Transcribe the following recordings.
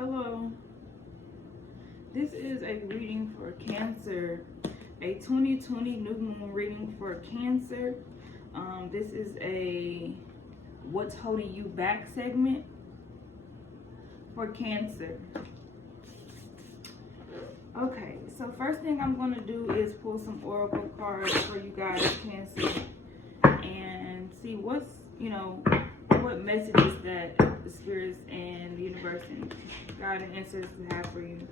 Hello, this is a reading for Cancer, a 2020 new moon reading for Cancer. This is a what's holding you back segment for Cancer. Okay, so first thing I'm going to do is pull some oracle cards for you guys, Cancer, and see what's, what messages that the spirits and the universe and God and ancestors have for you.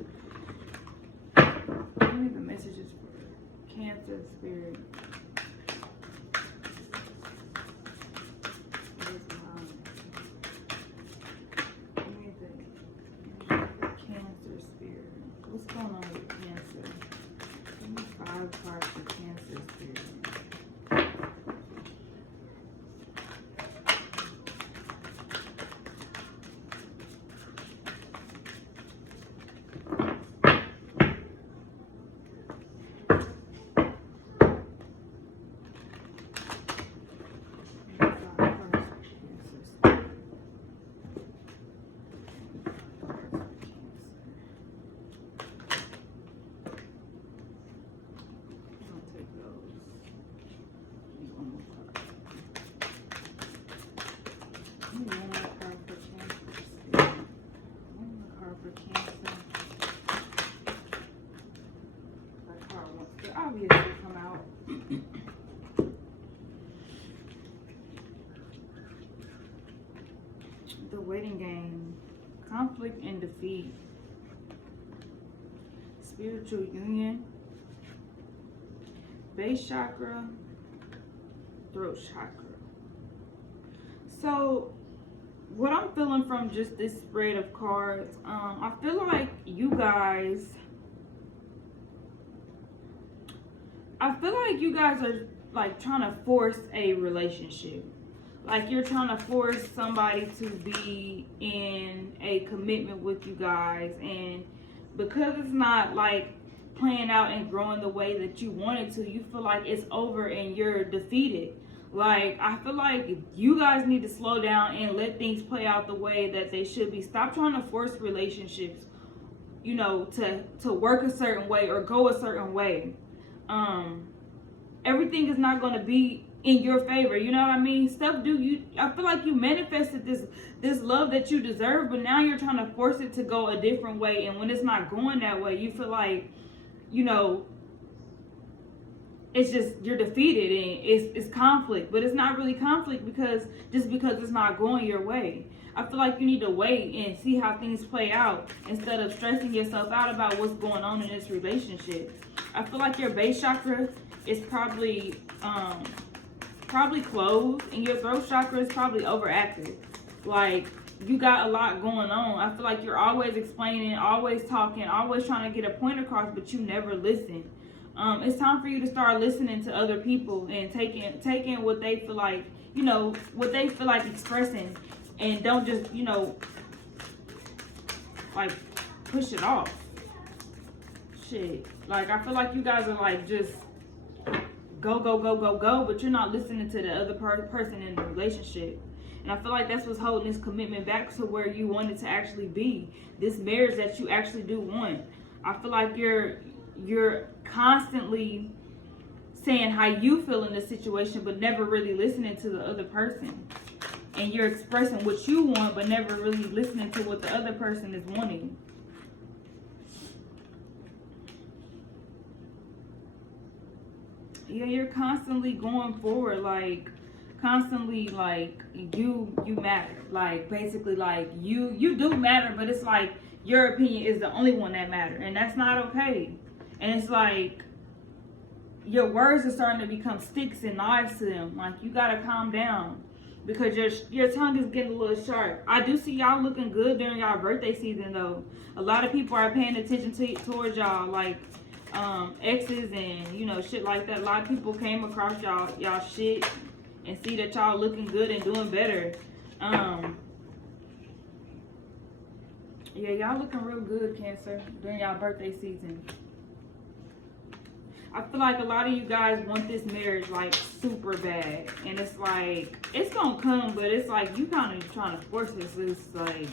Give me the messages for Cancer spirit. Give me the Cancer spirit. What's going on with Cancer? Give me 5 cards for Cancer spirit. Obviously come out. The waiting game, conflict and defeat, spiritual union, base chakra, throat chakra. So what I'm feeling from just this spread of cards, I feel like you guys are like trying to force a relationship. Like you're trying to force somebody to be in a commitment with you guys, and because it's not like playing out and growing the way that you want it to, you feel like it's over and you're defeated. Like I feel like you guys need to slow down and let things play out the way that they should be. Stop trying to force relationships, to work a certain way or go a certain way. Everything is not going to be in your favor, you know what I mean? I feel like you manifested this love that you deserve, but now you're trying to force it to go a different way, and when it's not going that way, you feel like, it's just, you're defeated, and it's conflict, but it's not really conflict because it's not going your way. I feel like you need to wait and see how things play out instead of stressing yourself out about what's going on in this relationship. I feel like your base chakra is probably closed, and your throat chakra is probably overactive. Like you got a lot going on. I feel like you're always explaining, always talking, always trying to get a point across, but you never listen. It's time for you to start listening to other people and taking what they feel like, what they feel like expressing, and don't just, like push it off. Shit. Like I feel like you guys are like just go, but you're not listening to the other person in the relationship. And I feel like that's what's holding this commitment back to where you want it to actually be. This marriage that you actually do want. I feel like you're constantly saying how you feel in this situation, but never really listening to the other person. And you're expressing what you want, but never really listening to what the other person is wanting. Yeah, you're constantly going forward, like constantly like you matter. Like basically like you do matter, but it's like your opinion is the only one that matters, and that's not okay. And it's like your words are starting to become sticks and knives to them. Like you gotta calm down because your tongue is getting a little sharp. I do see y'all looking good during y'all birthday season though. A lot of people are paying attention towards y'all, like exes and shit like that. A lot of people came across y'all shit and see that y'all looking good and doing better. Yeah, y'all looking real good, Cancer, during y'all birthday season. I feel like a lot of you guys want this marriage like super bad, and it's like it's gonna come, but it's like you kind of trying to force this. It's like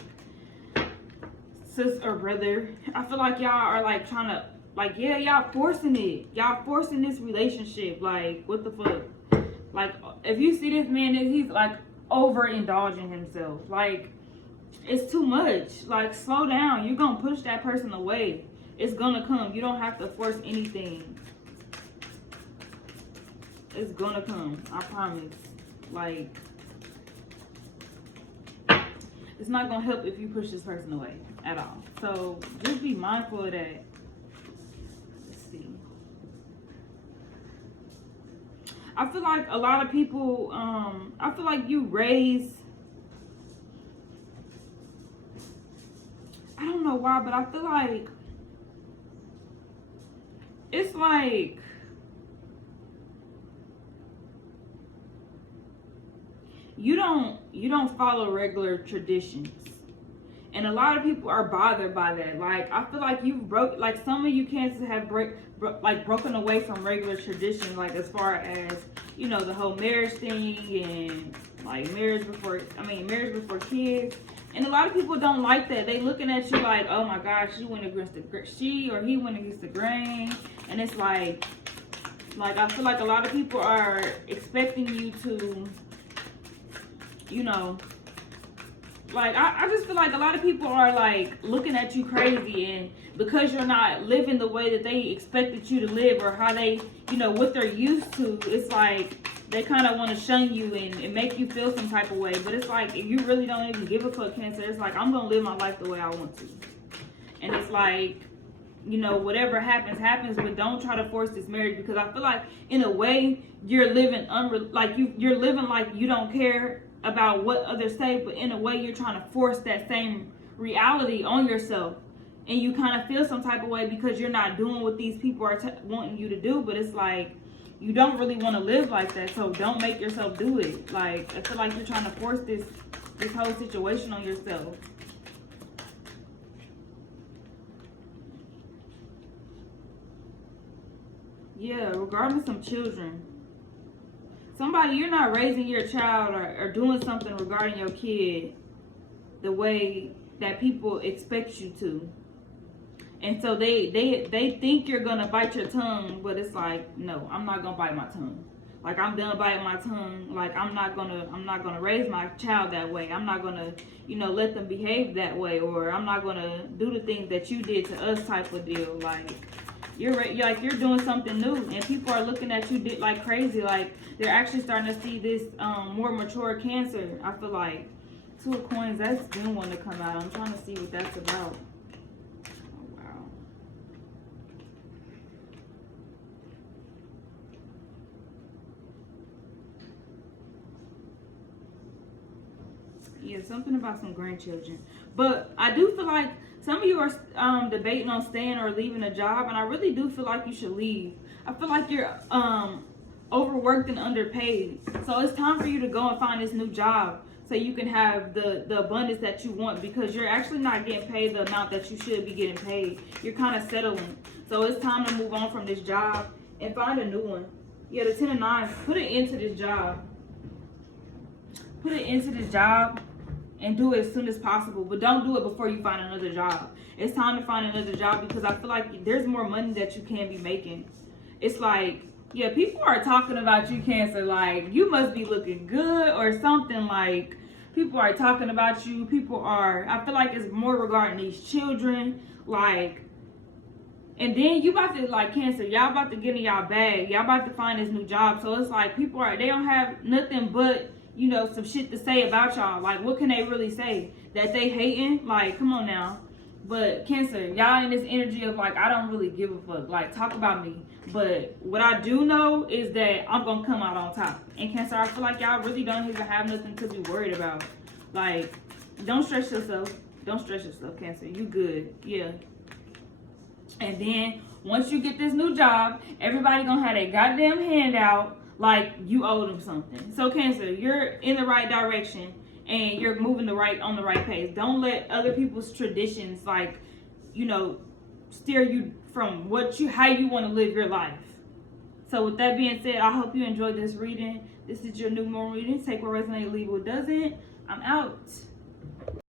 sis or brother, I feel like y'all are like trying to, like, yeah, y'all forcing it. Y'all forcing this relationship. Like, what the fuck? Like, if you see this man, he's like overindulging himself. Like, it's too much. Like, slow down. You're gonna push that person away. It's gonna come. You don't have to force anything. It's gonna come. I promise. Like, it's not gonna help if you push this person away at all. So just be mindful of that. Let's see. I feel like a lot of people, I feel like you raise, I don't know why, but I feel like it's like you don't follow regular traditions. And a lot of people are bothered by that. Like, I feel like like some of you Cancers have broken away from regular traditions, like as far as, you know, the whole marriage thing and like marriage before kids. And a lot of people don't like that. They looking at you like, oh my gosh, she went against he went against the grain. And it's like I feel like a lot of people are expecting you to, you know, like, I just feel like a lot of people are like looking at you crazy, and because you're not living the way that they expected you to live, or how they, you know, what they're used to, it's like they kind of want to shun you and make you feel some type of way. But it's like, if you really don't even give a fuck, Cancer, it's like, I'm gonna live my life the way I want to. And it's like, you know, whatever happens, but don't try to force this marriage, because I feel like in a way you're living you're living like you don't care about what others say, but in a way you're trying to force that same reality on yourself, and you kind of feel some type of way because you're not doing what these people are wanting you to do. But it's like, you don't really want to live like that, so don't make yourself do it. Like, I feel like you're trying to force this whole situation on yourself. Yeah, regarding some children, somebody, you're not raising your child or doing something regarding your kid the way that people expect you to. And so they think you're gonna bite your tongue, but it's like, no, I'm not gonna bite my tongue. Like, I'm done biting my tongue. Like, I'm not gonna raise my child that way. I'm not gonna, you know, let them behave that way, or I'm not gonna do the things that you did to us type of deal. Like, you're doing something new, and people are looking at you like crazy. Like, they're actually starting to see this more mature Cancer. I feel like Two of Coins, that's been one to come out. I'm trying to see what that's about. Oh wow. Yeah, something about some grandchildren. But I do feel like some of you are debating on staying or leaving a job, and I really do feel like you should leave. I feel like you're overworked and underpaid. So it's time for you to go and find this new job so you can have the abundance that you want, because you're actually not getting paid the amount that you should be getting paid. You're kind of settling. So it's time to move on from this job and find a new one. Yeah, the 10 of 9s, put it into this job. Put it into this job and do it as soon as possible, but don't do it before you find another job. It's time to find another job, because I feel like there's more money that you can be making. It's like, yeah, people are talking about you, Cancer, like you must be looking good or something. Like, people are talking about you. I feel like it's more regarding these children, like, and then you about to, like, Cancer, y'all about to get in y'all bag. Y'all about to find this new job. So it's like, they don't have nothing but, you know, some shit to say about y'all. Like, what can they really say? That they hating? Like, come on now. But Cancer, y'all in this energy of like, I don't really give a fuck. Like, talk about me. But what I do know is that I'm gonna come out on top. And Cancer, I feel like y'all really don't even have nothing to be worried about. Like, don't stress yourself. Don't stress yourself, Cancer. You good. Yeah. And then once you get this new job, everybody gonna have their goddamn handout like you owe them something. So Cancer, you're in the right direction and you're moving on the right pace. Don't let other people's traditions, like, you know, steer you from how you want to live your life. So with that being said, I hope you enjoyed this reading. This is your new moon reading. Take what resonates, leave what doesn't. I'm out.